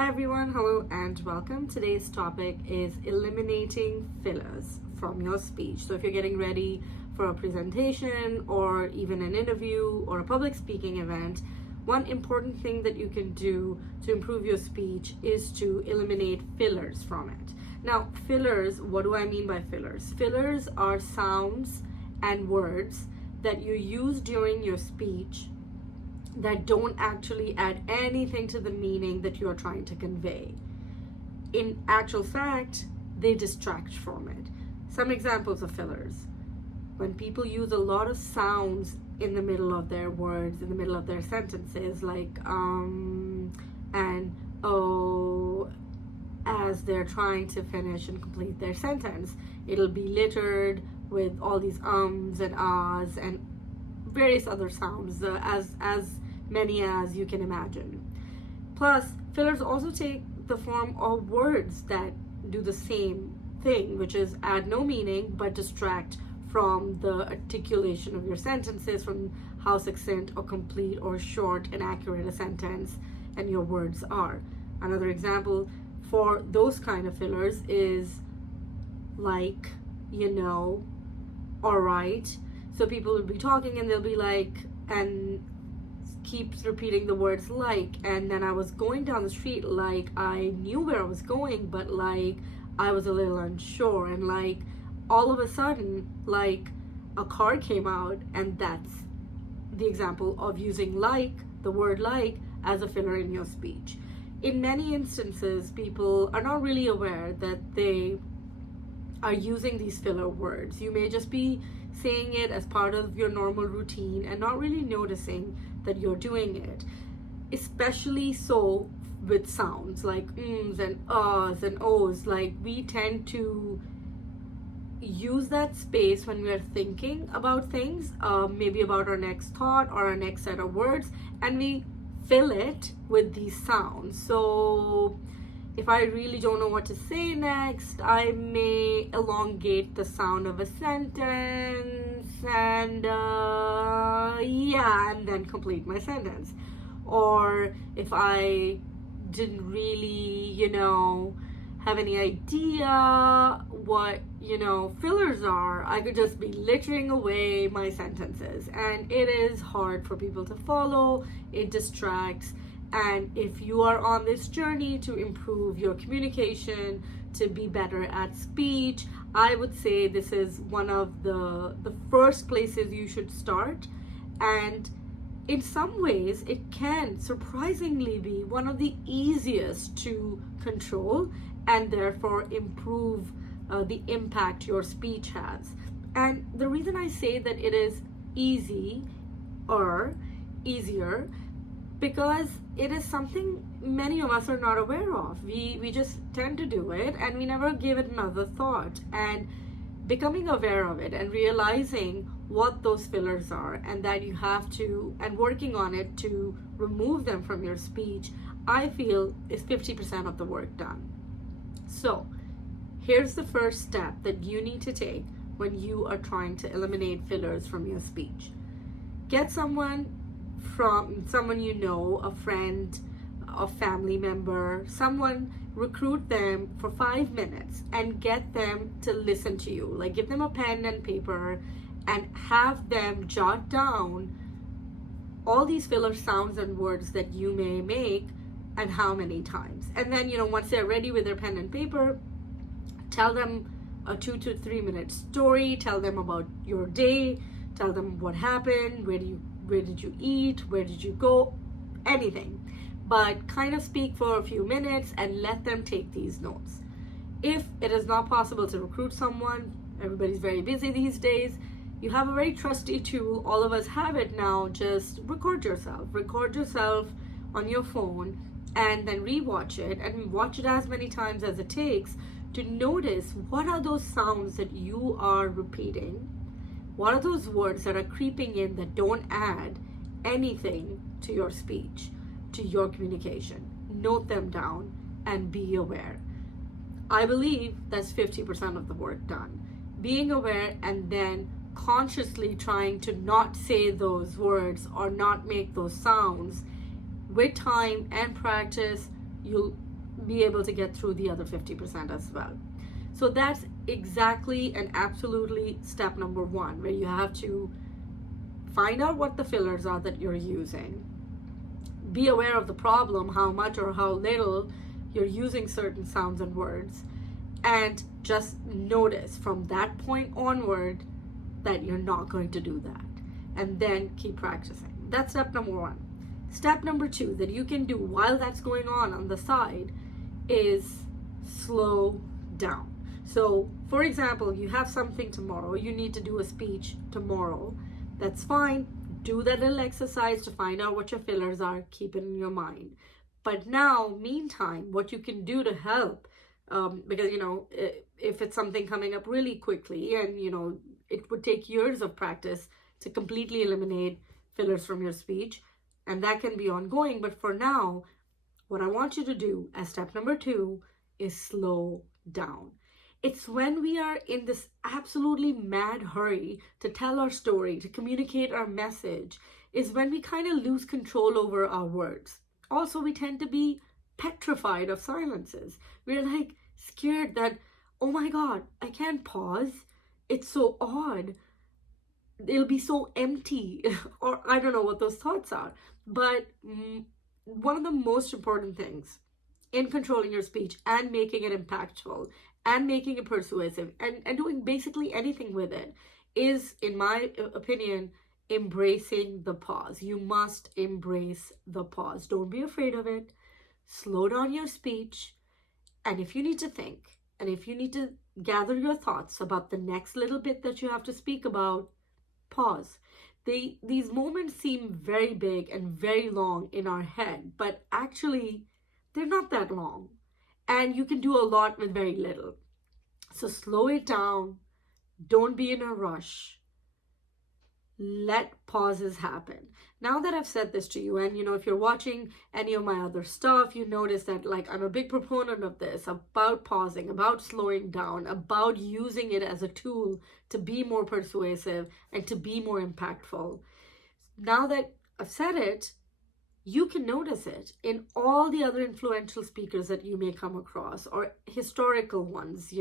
Hi everyone, hello and welcome. Today's topic is eliminating fillers from your speech. So if you're getting ready for a presentation or even an interview or a public speaking event, one important thing that you can do to improve your speech is to eliminate fillers from it. Now, fillers, what do I mean by fillers? Fillers are sounds and words that you use during your speech that don't actually add anything to the meaning that you're trying to convey. In actual fact, they distract from it. Some examples of fillers: when people use a lot of sounds in the middle of their words, in the middle of their sentences, like and oh, as they're trying to finish and complete their sentence, it'll be littered with all these ums and ahs and various other sounds, as many as you can imagine. Plus, fillers also take the form of words that do the same thing, which is add no meaning but distract from the articulation of your sentences, from how succinct or complete or short and accurate a sentence and your words are. Another example for those kind of fillers is like, all right. So people will be talking and they'll be like, and keeps repeating the words like, and then I was going down the street, like I knew where I was going, but like I was a little unsure, and like all of a sudden, like a car came out, and that's the example of using like, the word like, as a filler in your speech. In many instances, people are not really aware that they are using these filler words. You may just be saying it as part of your normal routine and not really noticing that you're doing it. Especially so with sounds like ums and ahs and ohs. Like, we tend to use that space when we're thinking about things, maybe about our next thought or our next set of words, and we fill it with these sounds. So if I really don't know what to say next, I may elongate the sound of a sentence and and then complete my sentence. Or if I didn't really, have any idea what, fillers are, I could just be littering away my sentences. And it is hard for people to follow, it distracts. And if you are on this journey to improve your communication, to be better at speech, I would say this is one of the first places you should start. And in some ways, it can surprisingly be one of the easiest to control and therefore improve the impact your speech has. And the reason I say that it is easier, because it is something many of us are not aware of. We just tend to do it and we never give it another thought. And becoming aware of it and realizing what those fillers are and that you have to, and working on it to remove them from your speech, I feel is 50% of the work done. So here's the first step that you need to take when you are trying to eliminate fillers from your speech. Get someone you know, a friend, a family member, someone, recruit them for 5 minutes and get them to listen to you. Like, give them a pen and paper and have them jot down all these filler sounds and words that you may make and how many times. And then, once they're ready with their pen and paper, tell them a 2 to 3 minute story, tell them about your day, tell them what happened, where did you eat, where did you go, anything. But kind of speak for a few minutes and let them take these notes. If it is not possible to recruit someone, everybody's very busy these days, you have a very trusty tool, all of us have it now, just record yourself on your phone and then rewatch it and watch it as many times as it takes to notice what are those sounds that you are repeating. What are those words that are creeping in that don't add anything to your speech, to your communication? Note them down and be aware. I believe that's 50% of the work done. Being aware and then consciously trying to not say those words or not make those sounds. With time and practice, you'll be able to get through the other 50% as well. So that's exactly and absolutely step number one, where you have to find out what the fillers are that you're using, be aware of the problem, how much or how little you're using certain sounds and words, and just notice from that point onward that you're not going to do that, and then keep practicing. That's step number one. Step number two that you can do while that's going on the side is slow down. So, for example, you have something tomorrow, you need to do a speech tomorrow. That's fine. Do that little exercise to find out what your fillers are, keep it in your mind. But now, meantime, what you can do to help, because, if it's something coming up really quickly and, it would take years of practice to completely eliminate fillers from your speech, and that can be ongoing. But for now, what I want you to do as step number two is slow down. It's when we are in this absolutely mad hurry to tell our story, to communicate our message, is when we kind of lose control over our words. Also, we tend to be petrified of silences. We're like scared that, oh my God, I can't pause. It's so odd. It'll be so empty. Or I don't know what those thoughts are. But one of the most important things in controlling your speech and making it impactful and making it persuasive and doing basically anything with it is, in my opinion, embracing the pause. You must embrace the pause. Don't be afraid of it. Slow down your speech. And if you need to think, and if you need to gather your thoughts about the next little bit that you have to speak about, pause. These moments seem very big and very long in our head, but actually, they're not that long. And you can do a lot with very little. So slow it down. Don't be in a rush. Let pauses happen. Now that I've said this to you, and if you're watching any of my other stuff, you notice that I'm a big proponent of this, about pausing, about slowing down, about using it as a tool to be more persuasive and to be more impactful. Now that I've said it, you can notice it in all the other influential speakers that you may come across, or historical ones.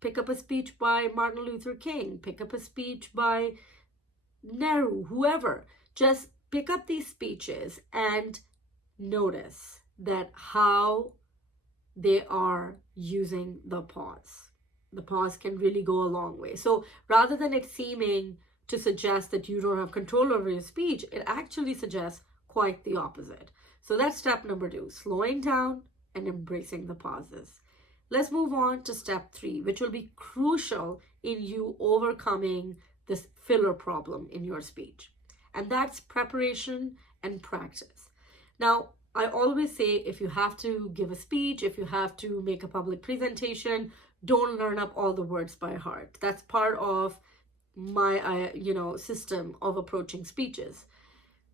Pick up a speech by Martin Luther King, pick up a speech by Nehru, whoever. Just pick up these speeches and notice that how they are using the pause. The pause can really go a long way. So rather than it seeming to suggest that you don't have control over your speech, it actually suggests quite the opposite. So that's step number two, slowing down and embracing the pauses. Let's move on to step three, which will be crucial in you overcoming this filler problem in your speech. And that's preparation and practice. Now, I always say, if you have to give a speech, if you have to make a public presentation, don't learn up all the words by heart. That's part of my, system of approaching speeches.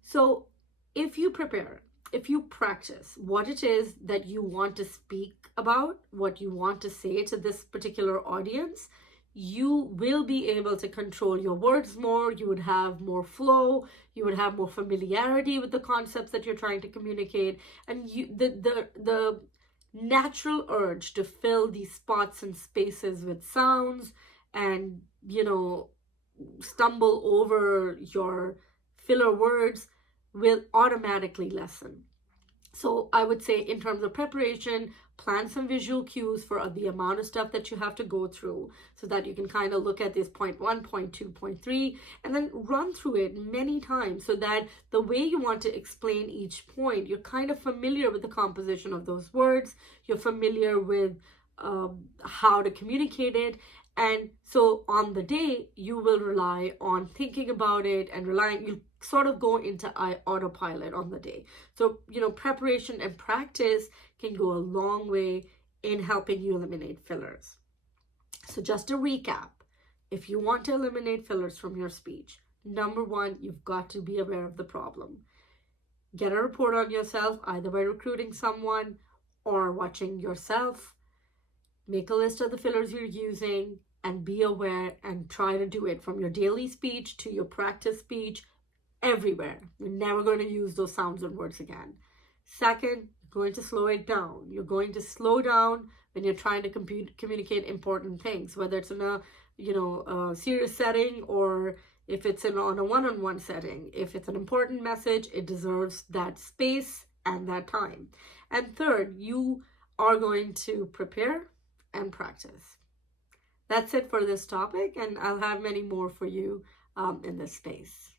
So if you prepare, if you practice what it is that you want to speak about, what you want to say to this particular audience, you will be able to control your words more. You would have more flow. You would have more familiarity with the concepts that you're trying to communicate. And the natural urge to fill these spots and spaces with sounds and, stumble over your filler words will automatically lessen. So I would say, in terms of preparation, plan some visual cues for the amount of stuff that you have to go through, so that you can kind of look at this point 1, point 2, point 3, and then run through it many times, so that the way you want to explain each point, you're kind of familiar with the composition of those words, you're familiar with how to communicate it. And so on the day, you will rely on thinking about it and you'll sort of go into autopilot on the day. So, preparation and practice can go a long way in helping you eliminate fillers. So just to recap, if you want to eliminate fillers from your speech, number one, you've got to be aware of the problem. Get a report on yourself, either by recruiting someone or watching yourself. Make a list of the fillers you're using and be aware, and try to do it from your daily speech to your practice speech, everywhere. You're never going to use those sounds and words again. Second, You're going to slow it down. You're going to slow down when you're trying to communicate important things, whether it's in a a serious setting, or if it's on a one-on-one setting. If it's an important message, it deserves that space and that time. And third, you are going to prepare and practice. That's it for this topic, and I'll have many more for you in this space.